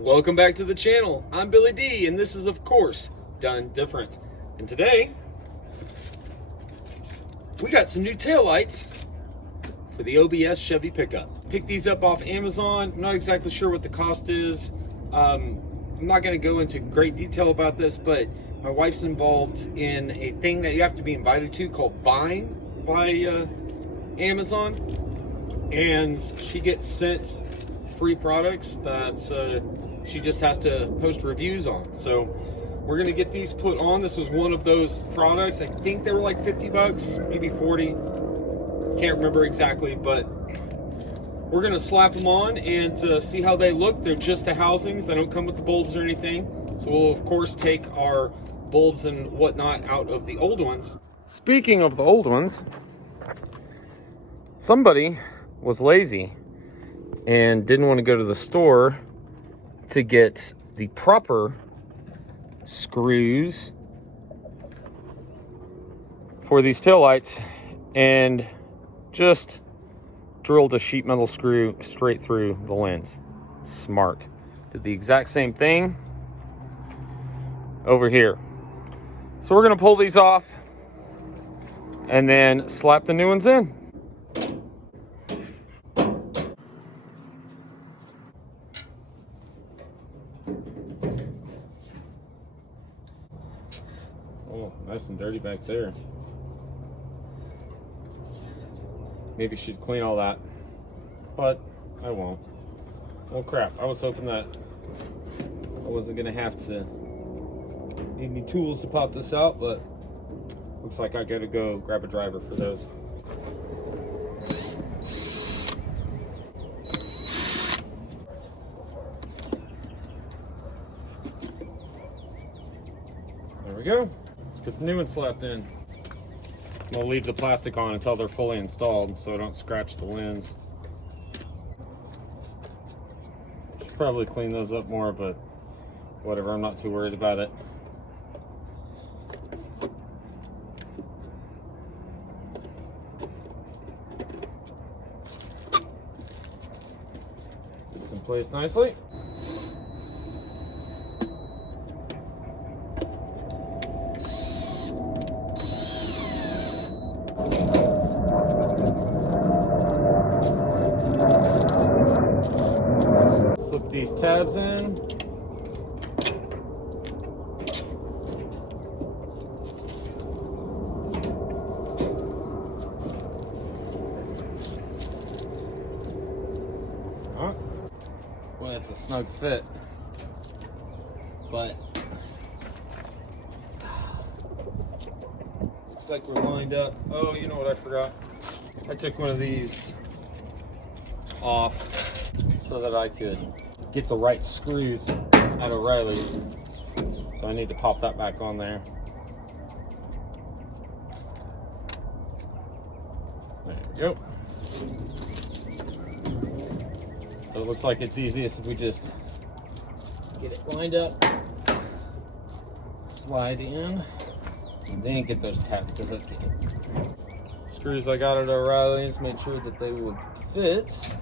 Welcome back to the channel. I'm Billy D, and this is, of course, Done Different. And today, we got some new taillights for the OBS Chevy pickup. Picked these up off Amazon. I'm not exactly sure what the cost is. I'm not going to go into great detail about this, but my wife's involved in a thing that you have to be invited to called Vine by Amazon. And she gets sent free products that she just has to post reviews on. So we're gonna get these put on. This was one of those products. I think they were like 50 bucks, maybe 40. Can't remember exactly, but we're gonna slap them on and see how they look. They're just the housings. They don't come with the bulbs or anything. So we'll of course take our bulbs and whatnot out of the old ones. Speaking of the old ones, somebody was lazy and didn't want to go to the store to get the proper screws for these taillights and just drilled a sheet metal screw straight through the lens. Smart. Did the exact same thing over here. So we're going to pull these off and then slap the new ones in. Oh, nice and dirty back there. Maybe should clean all that, but I won't. Oh crap, I was hoping that I wasn't gonna have to need any tools to pop this out, but looks like I gotta go grab a driver for those. There we go. Let's get the new one slapped in. I'll leave the plastic on until they're fully installed so I don't scratch the lens. Should probably clean those up more, but whatever, I'm not too worried about it. Get this in place nicely. Slip these tabs in. Huh? Well, it's a snug fit, but looks like we're lined up. Oh, you know what I forgot? I took one of these off so that I could get the right screws out of Riley's. So I need to pop that back on there. There we go. So it looks like it's easiest if we just get it lined up, slide in, and then get those tabs to hook in. Screws I got at O'Reilly's, made sure that they would fit.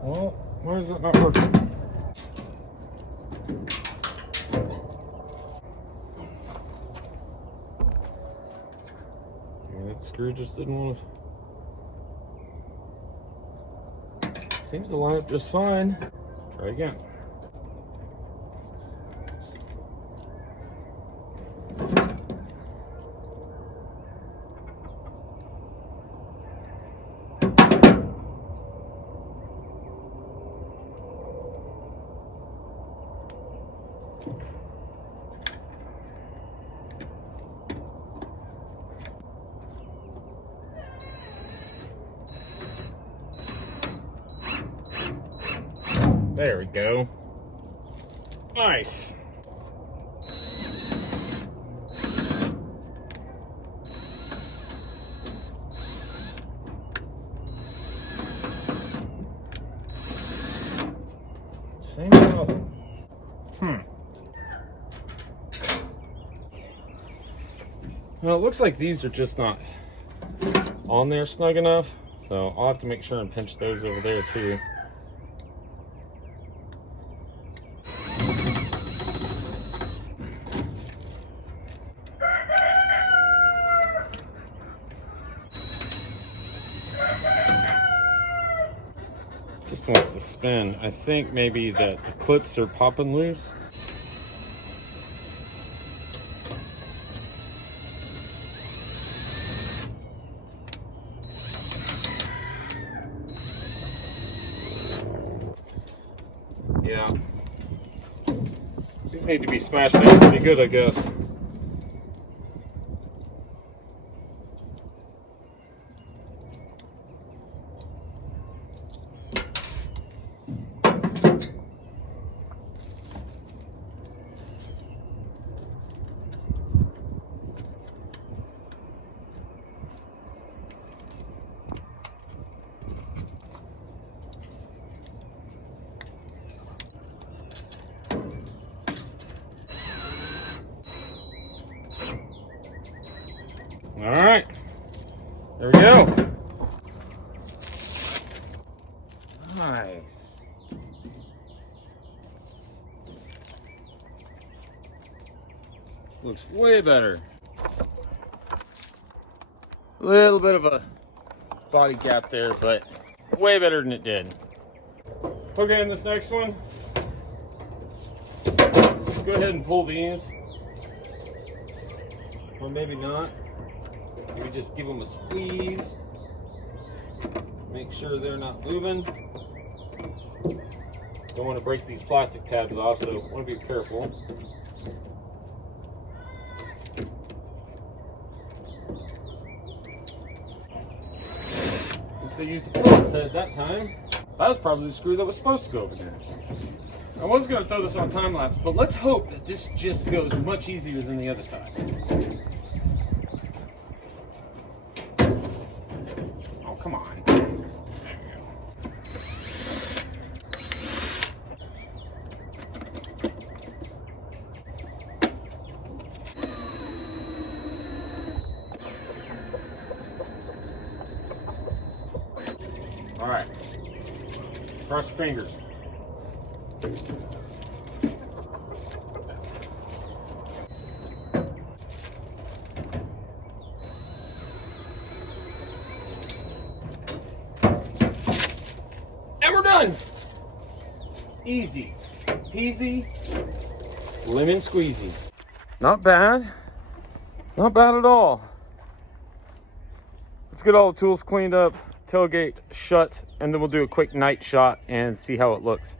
Well, why is that not working? That screw just didn't want to. Seems to line up just fine. Try again. There we go. Nice. Same problem. Well, it looks like these are just not on there snug enough, so I'll have to make sure and pinch those over there too. Just wants to spin. I think maybe that the clips are popping loose. Yeah. These need to be smashed out pretty good, I guess. All right, there we go. Nice. Looks way better. A little bit of a body gap there, but way better than it did. Okay, in this next one, go ahead and pull these. Or maybe not. Maybe just give them a squeeze. Make sure they're not moving. Don't want to break these plastic tabs off, so want to be careful. At least they used a Phillips head that time. That was probably the screw that was supposed to go over there. I was going to throw this on time lapse, but let's hope that this just goes much easier than the other side. Oh, come on. There we go. All right. Cross your fingers. And we're done. Easy peasy, lemon squeezy. Not bad. Not bad at all. Let's get all the tools cleaned up, tailgate shut, and then we'll do a quick night shot and see how it looks.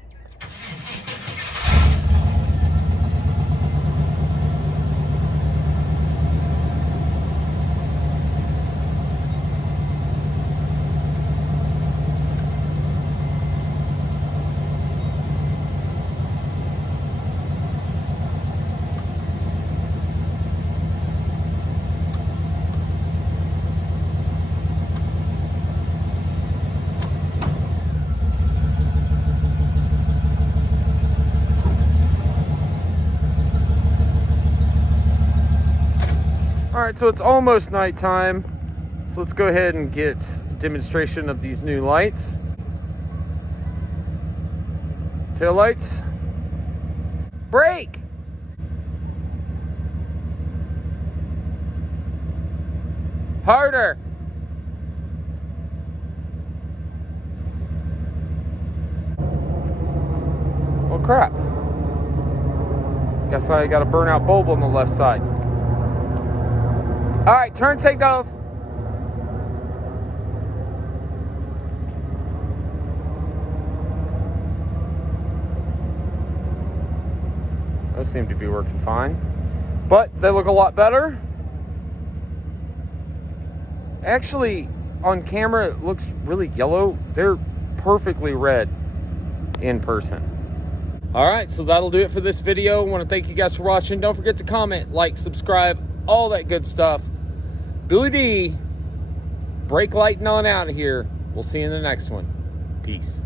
All right, so it's almost nighttime. So let's go ahead and get a demonstration of these new lights. Tail lights. Brake. Harder. Well, crap. Guess I got a burnout bulb on the left side. All right, turn signals. Those seem to be working fine, but they look a lot better. Actually, on camera, it looks really yellow. They're perfectly red in person. All right, so that'll do it for this video. I want to thank you guys for watching. Don't forget to comment, like, subscribe, all that good stuff. Billy D, brake lighting on out of here. We'll see you in the next one. Peace.